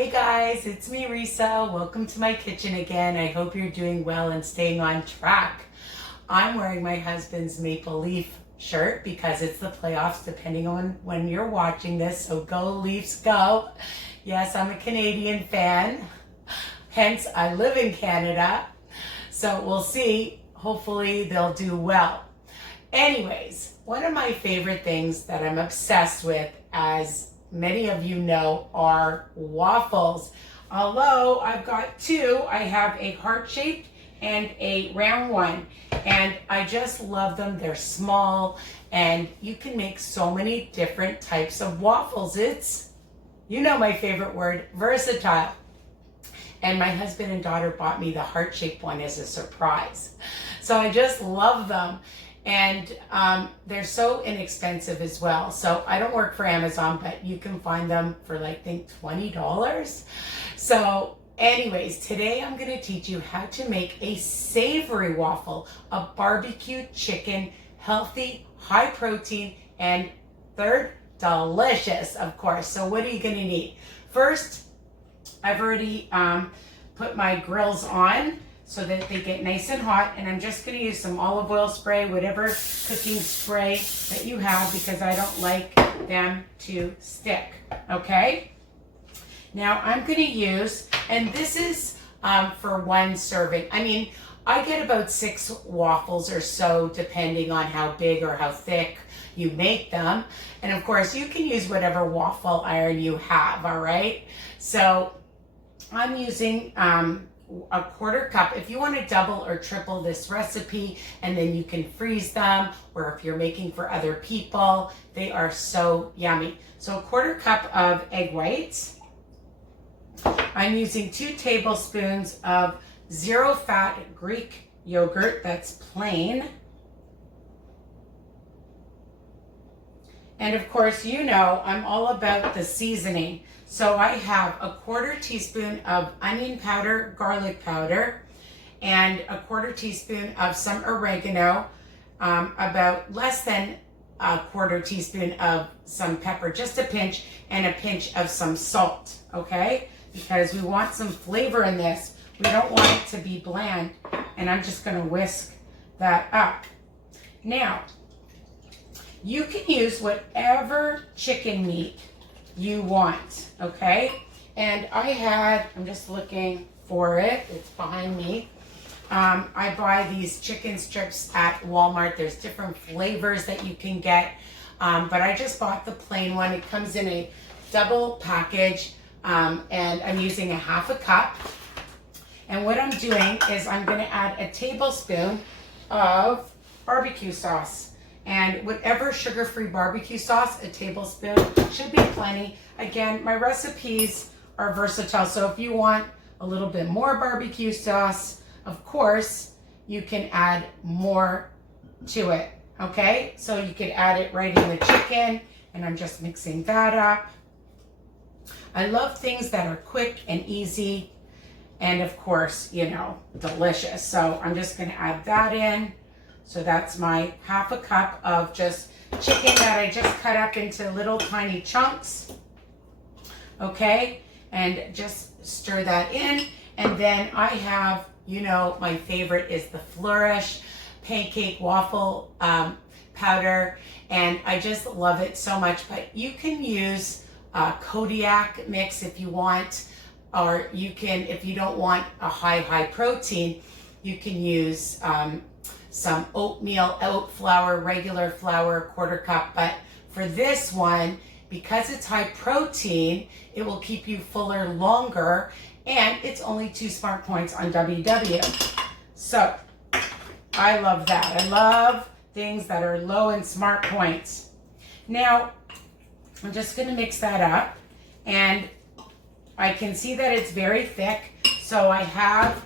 Hey guys, it's me Risa. Welcome to my kitchen again. I hope you're doing well and staying on track. I'm wearing my husband's Maple Leaf shirt because it's the playoffs depending on when you're watching this, so go Leafs go. Yes, I'm a Canadian fan, hence I live in Canada, so we'll see. Hopefully they'll do well. Anyways, one of my favorite things that I'm obsessed with, as many of you know, are waffles. Although I've got two, I have a heart-shaped and a round one, and I just love them. They're small, and you can make so many different types of waffles. It's, you know, my favorite word, versatile. And my husband and daughter bought me the heart-shaped one as a surprise. So I just love them. And they're so inexpensive as well. So I don't work for Amazon, but you can find them for like, I think $20. So anyways, today I'm going to teach you how to make a savory waffle, a barbecue chicken, healthy, high protein, and third, delicious, of course. So what are you going to need? First, I've already put my grills on so that they get nice and hot, and I'm just going to use some olive oil spray, whatever cooking spray that you have, because I don't like them to stick, okay? Now I'm going to use, and this is for one serving. I mean, I get about 6 waffles or so, depending on how big or how thick you make them. And of course, you can use whatever waffle iron you have, all right? So I'm using a 1/4 cup. If you want to double or triple this recipe, and then you can freeze them, or if you're making for other people, they are so yummy. So a 1/4 cup of egg whites. I'm using 2 tablespoons of zero fat Greek yogurt, that's plain. And of course, you know, I'm all about the seasoning. So I have a 1/4 teaspoon of onion powder, garlic powder, and a 1/4 teaspoon of some oregano, about less than a 1/4 teaspoon of some pepper, just a pinch, and a pinch of some salt, okay? Because we want some flavor in this. We don't want it to be bland, and I'm just gonna whisk that up. Now, you can use whatever chicken meat you want, okay? And I'm just looking for it, it's behind me. I buy these chicken strips at Walmart. There's different flavors that you can get, but I just bought the plain one. It comes in a double package, and I'm using a 1/2 cup. And what I'm doing is I'm gonna add a tablespoon of barbecue sauce. And whatever sugar-free barbecue sauce, a tablespoon should be plenty. Again, my recipes are versatile, so if you want a little bit more barbecue sauce, of course, you can add more to it, okay? So you could add it right in the chicken, and I'm just mixing that up. I love things that are quick and easy, and of course, you know, delicious. So I'm just gonna add that in. So that's my 1/2 cup of just chicken that I just cut up into little tiny chunks. Okay, and just stir that in. And then I have, you know, my favorite is the Flourish pancake waffle powder. And I just love it so much. But you can use Kodiak mix if you want, or you can, if you don't want a high protein, you can use some oatmeal, oat flour, regular flour, 1/4 cup. But for this one, because it's high protein, it will keep you fuller longer, and it's only 2 smart points on WW. So I love that. I love things that are low in smart points. Now, I'm just gonna mix that up, and I can see that it's very thick. So I have,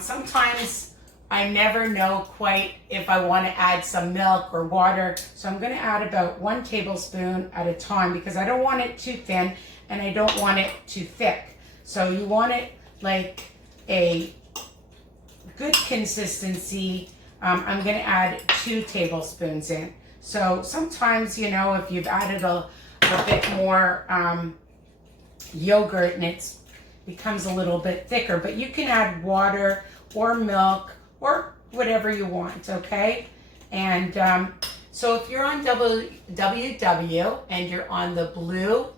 sometimes I never know quite if I want to add some milk or water. So I'm going to add about 1 tablespoon at a time, because I don't want it too thin and I don't want it too thick. So you want it like a good consistency. I'm going to add 2 tablespoons in. So sometimes, you know, if you've added a bit more yogurt and it becomes a little bit thicker, but you can add water or milk or whatever you want, okay? And so if you're on WW and you're on the blue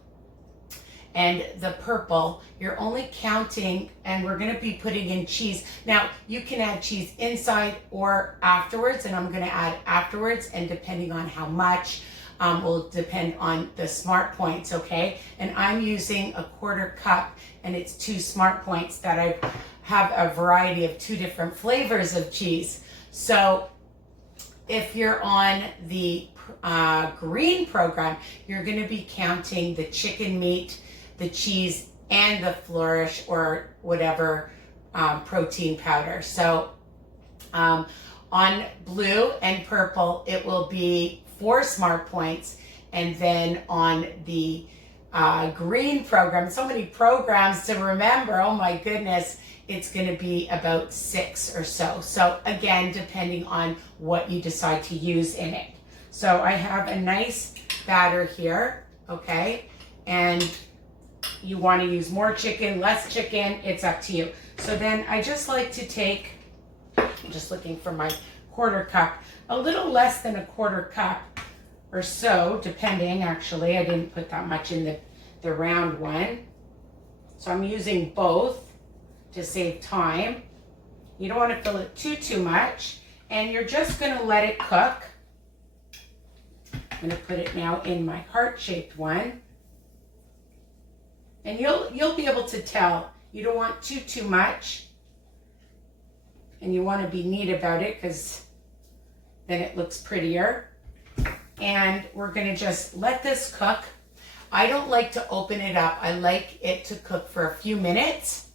and the purple, you're only counting, and we're gonna be putting in cheese. Now, you can add cheese inside or afterwards, and I'm gonna add afterwards, and depending on how much, will depend on the smart points, okay? And I'm using a 1/4 cup, and it's 2 smart points that I have a variety of 2 different flavors of cheese. So if you're on the green program, you're gonna be counting the chicken meat, the cheese, and the Flourish or whatever protein powder. So on blue and purple, it will be 4 smart points. And then on the green program, so many programs to remember, oh my goodness, it's going to be about 6 or so. So again, depending on what you decide to use in it. So I have a nice batter here, okay? And you want to use more chicken, less chicken, it's up to you. So then I just like to take, I'm just looking for my 1/4 cup, a little less than a 1/4 cup or so, depending. Actually, I didn't put that much in the round one. So I'm using both to save time. You don't want to fill it too much, and you're just going to let it cook. I'm going to put it now in my heart-shaped one. And you'll be able to tell. You don't want too much. And you want to be neat about it because then it looks prettier. And we're going to just let this cook. I don't like to open it up. I like it to cook for a few minutes.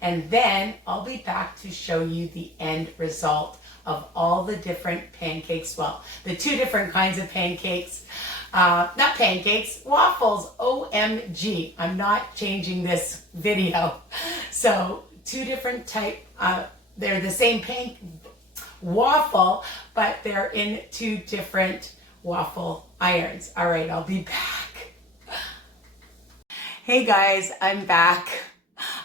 And then I'll be back to show you the end result of all the different pancakes. Well, the 2 different kinds of pancakes. Not pancakes, waffles, OMG. I'm not changing this video. So 2 different type, they're the same waffle, but they're in 2 different waffle irons. All right, I'll be back. Hey guys, I'm back.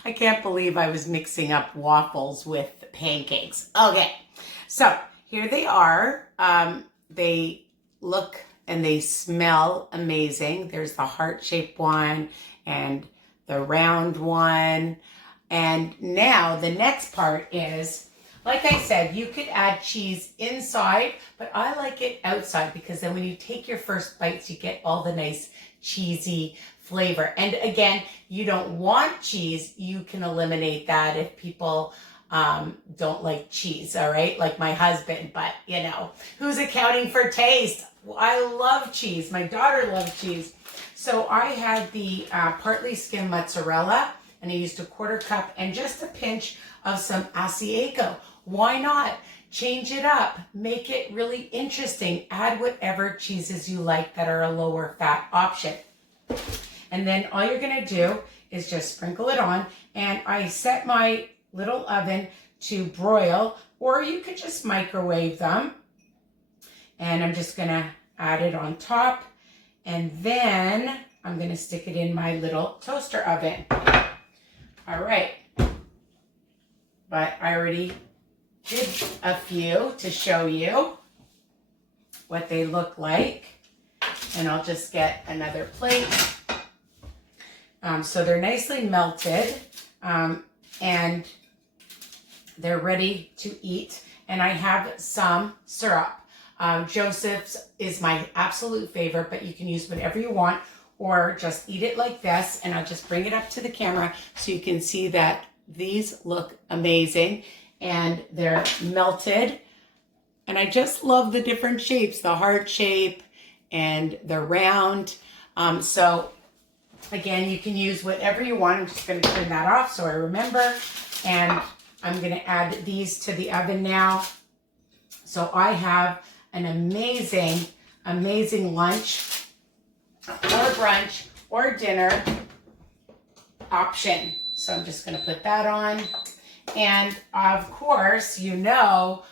I can't believe I was mixing up waffles with pancakes. Okay, so here they are. They look and they smell amazing. There's the heart-shaped one and the round one. And now the next part is, like I said, you could add cheese inside, but I like it outside because then when you take your first bites, you get all the nice cheesy flavor. And again, you don't want cheese, you can eliminate that if people don't like cheese, all right? Like my husband, but you know, who's accounting for taste? I love cheese. My daughter loves cheese. So I had the partly skimmed mozzarella, and I used a 1/4 cup and just a pinch of some Asiago. Why not? Change it up. Make it really interesting. Add whatever cheeses you like that are a lower fat option. And then all you're going to do is just sprinkle it on. And I set my little oven to broil, or you could just microwave them. And I'm just going to add it on top. And then I'm going to stick it in my little toaster oven. All right. But I already did a few to show you what they look like. And I'll just get another plate. So they're nicely melted and they're ready to eat. And I have some syrup. Joseph's is my absolute favorite, but you can use whatever you want or just eat it like this. And I'll just bring it up to the camera so you can see that these look amazing and they're melted. And I just love the different shapes, the heart shape and the round. So again, you can use whatever you want. I'm just going to turn that off so I remember. And I'm going to add these to the oven now. So I have an amazing, amazing lunch or brunch or dinner option. So I'm just going to put that on. And of course, you know,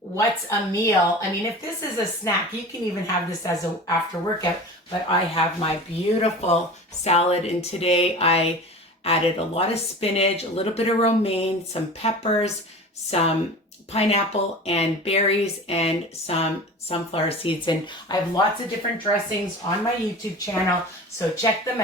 what's a meal? I mean, if this is a snack, you can even have this as a after workout, but I have my beautiful salad, and today I added a lot of spinach, a little bit of romaine, some peppers, some pineapple and berries, and some sunflower seeds. And I have lots of different dressings on my YouTube channel, so check them out.